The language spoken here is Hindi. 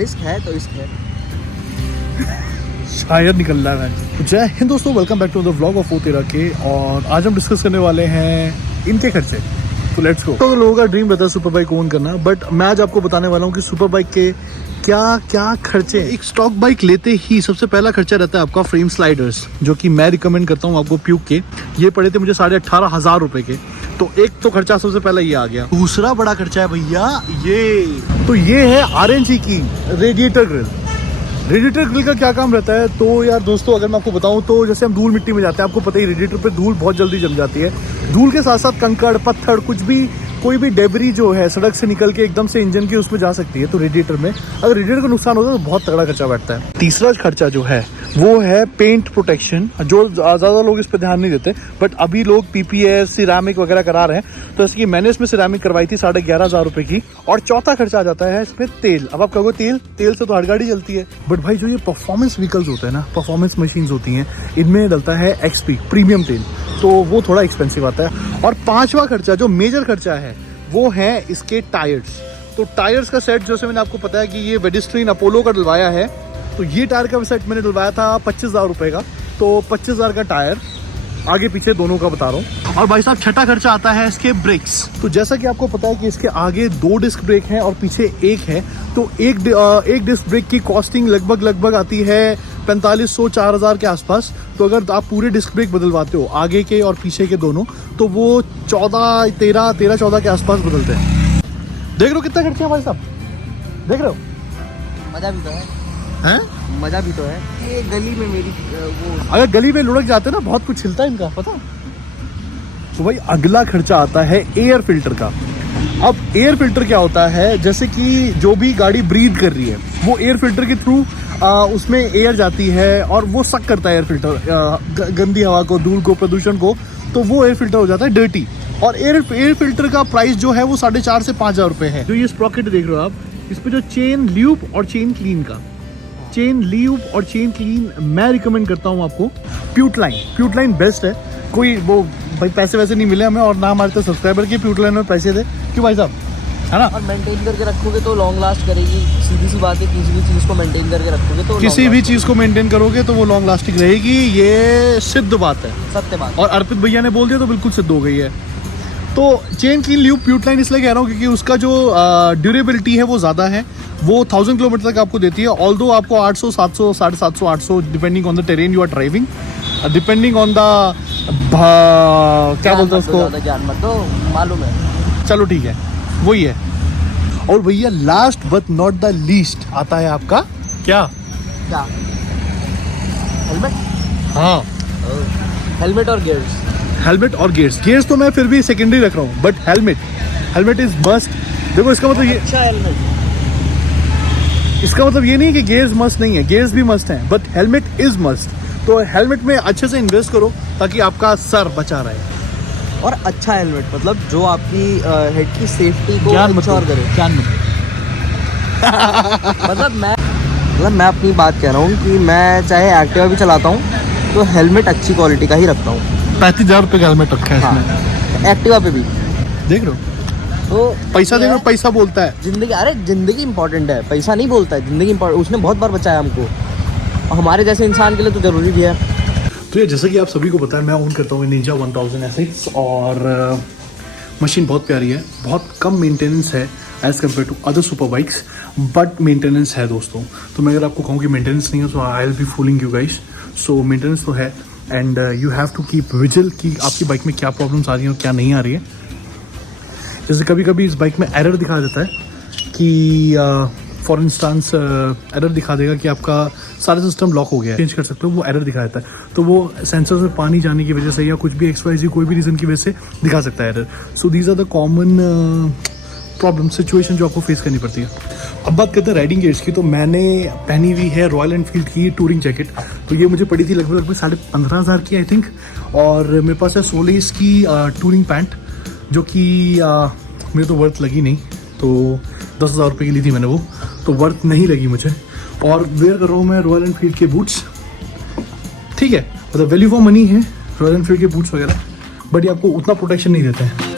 रिस्क है तो रिस्क है। शायद निकल रहा है। तो जय हिंद दोस्तों, welcome back to the vlog of तेरा के। और आज हम डिस्कस करने वाले हैं इनके खर्चे। तो लेट्स गो। तो लोगों का ड्रीम रहता है सुपर बाइक ओन करना, बट मैं आज आपको बताने वाला हूँ कि सुपर बाइक के क्या क्या खर्चे। एक स्टॉक बाइक लेते ही सबसे पहला खर्चा रहता है आपका फ्रेम स्लाइडर्स, जो कि मैं रिकमेंड करता हूँ आपको प्यूक के। ये पड़े थे मुझे 18,500 रुपए के। तो एक तो खर्चा सबसे पहला ये आ गया। दूसरा बड़ा खर्चा है भैया ये है RNG की रेडिएटर ग्रिल। रेडिएटर ग्रिल का क्या काम रहता है तो यार दोस्तों, अगर मैं आपको बताऊं तो जैसे हम धूल मिट्टी में जाते हैं, आपको पता ही रेडिएटर पे धूल बहुत जल्दी जम जाती है। धूल के साथ साथ कंकड़ पत्थर कुछ भी, कोई भी डेबरी जो है सड़क से निकल के एकदम से इंजन की उसमें जा सकती है। तो रेडिएटर में अगर रेडिएटर का नुकसान होता है तो बहुत तगड़ा खर्चा बैठता है। तीसरा खर्चा जो है वो है पेंट प्रोटेक्शन, जो ज़्यादा लोग इस पर ध्यान नहीं देते, बट अभी लोग PPS सिरामिक वगैरह करा रहे हैं। तो इसकी मैंने इसमें सिरामिक करवाई थी 11,500 रुपए की। और चौथा खर्चा आ जाता है इसमें तेल। अब आप कहोगे तेल से तो हर गाड़ी चलती है, बट भाई जो ये परफॉर्मेंस व्हीकल्स होते हैं ना, परफॉर्मेंस मशीन्स होती हैं, इनमें डलता है XP प्रीमियम तेल, तो वो थोड़ा एक्सपेंसिव आता है। और पांचवा खर्चा जो मेजर खर्चा है वो है इसके टायर्स। तो टायर्स का सेट जैसे मैंने आपको पता है कि ये वेडिस्ट्रीन अपोलो का डलवाया है, तो ये टायर का सेट मैंने डलवाया था 25,000 रुपए का। तो 25,000 का टायर आगे पीछे दोनों का बता रहा हूँ। और भाई साहब छठा खर्चा आता है इसके ब्रेक्स। तो जैसा कि आपको पता है कि इसके आगे 2 डिस्क ब्रेक हैं और पीछे एक है। तो एक डिस्क ब्रेक की कॉस्टिंग लगभग आती है 4500 4000 के आसपास। तो अगर आप पूरे डिस्क ब्रेक बदलवाते हो आगे के और पीछे के दोनों, तो वो 13-14 के आसपास बदलते हैं। देख रहे हो कितना खर्चा है भाई साहब, देख रहे हो? मजा भी तो है, मजा भी तो है। ये गली में मेरी वो अगर गली में लुढ़क जाते ना, बहुत कुछ हिलता है इनका, पता। तो भाई अगला खर्चा आता है एयर फिल्टर का। अब एयर फिल्टर क्या होता है, जैसे कि जो भी गाड़ी ब्रीथ कर रही है वो एयर फिल्टर के थ्रू उसमें एयर जाती है और वो सक करता है एयर फिल्टर गंदी हवा को, धूल को, प्रदूषण को। तो वो एयर फिल्टर हो जाता है डर्टी। और एयर फिल्टर का प्राइस जो है वो 4,500 से 5,000 रुपए है। जो ये स्प्रॉकेट देख रहे हो आप, इस पे जो चेन ल्यूब और चेन क्लीन मैं रिकमेंड करता हूँ आपको प्यूटलाइन बेस्ट है। कोई वो भाई पैसे वैसे नहीं मिले हमें, और ना हमारे तो सब्सक्राइबर के प्यूटलाइन में पैसे दे, क्यों भाई साहब, है ना? और मेंटेन करके रखोगे तो लॉन्ग लास्ट करेगी। सीधी सी बात है, किसी भी चीज़ को मेंटेन करके रखोगे तो किसी भी चीज़ को मेंटेन करोगे तो वो लॉन्ग लास्टिंग रहेगी। ये सिद्ध बात है, सत्य बात। और अर्पित भैया ने बोल दिया तो बिल्कुल सिद्ध हो गई है। तो चेन क्लीन ल्यूब प्यूटलाइन इसलिए कह रहा हूँ क्योंकि उसका जो ड्यूरेबिलिटी है वो ज़्यादा है। वो 1000 किलोमीटर तक आपको देती है। ऑल्दो आपको 800, 700, 750, 800 depending on the terrain you are driving, depending on the क्या बोलते हैं उसको, ज्ञान मत दो, मालूम है। चलो ठीक है, वही है। और भैया last but not the least आता है आपका क्या हेलमेट। हाँ, हेलमेट और गियर्स। गियर्स तो मैं फिर भी सेकेंडरी रख रहा हूँ, बट हेलमेट इज मस्ट। देखो इसका मतलब ये, अच्छा हेलमेट, इसका मतलब ये नहीं कि गियर्स मस्ट नहीं है, गियर्स भी मस्ट हैं, बट हेलमेट इज मस्ट। तो हेलमेट में अच्छे से इन्वेस्ट करो ताकि आपका सर बचा रहे। और अच्छा हेलमेट मतलब जो आपकी हेड की सेफ्टी को इंश्योर करे। मतलब मैं अपनी बात कह रहा हूँ कि मैं चाहे एक्टिवा भी चलाता हूँ तो हेलमेट अच्छी क्वालिटी का ही रखता हूँ। 35,000 रुपये का हेलमेट रखा है इसमें। हाँ, एक्टिवा पे भी देख रहे हो, तो पैसा देखो, पैसा बोलता है। जिंदगी इंपॉर्टेंट है, पैसा नहीं बोलता है। जिंदगी इंपॉर्टेंट, उसने बहुत बार बचाया हमको, हमारे जैसे इंसान के लिए तो जरूरी भी है। तो ये जैसा कि आप सभी को पता है, मैं ओन करता हूँ निंजा 1000 SX, और मशीन बहुत प्यारी है, बहुत कम मेंटेनेंस है as compare to other super bikes, but maintenance है दोस्तों। तो मैं अगर आपको कहूँ कि मेंटेनेंस नहीं है तो I will be fooling you guys. So maintenance तो है, and you have to keep vigil कि आपकी बाइक में क्या प्रॉब्लम्स आ रही हैं और क्या नहीं आ रही है। जैसे कभी कभी इस बाइक में एरर दिखा देता है कि फॉर इंस्टांस एरर दिखा देगा कि आपका सारा सिस्टम लॉक हो गया है, चेंज कर सकते हो, वो एरर दिखा देता है। तो वो सेंसर से पानी जाने की वजह से या कुछ भी XYZ कोई भी रीज़न की वजह से दिखा सकता है error. So these are the common problem situation जो आपको फेस करनी पड़ती है। अब बात करते हैं राइडिंग गियर्स की। तो मैंने पहनी हुई है रॉयल एनफील्ड की टूरिंग जैकेट। तो ये मुझे पड़ी थी लगभग 15,500 की आई थिंक। और मेरे पास है सोलेस की टूरिंग पैंट, जो कि मेरे तो वर्थ लगी नहीं, तो 10,000 रुपये की ली थी मैंने वो, तो वर्थ नहीं लगी मुझे। और वेयर कर रहा हूँ मैं रॉयल एनफील्ड के बूट्स, ठीक है, मतलब वैल्यू फॉर मनी है रॉयल एनफील्ड के बूट्स वगैरह, बट ये आपको उतना प्रोटेक्शन नहीं देते हैं।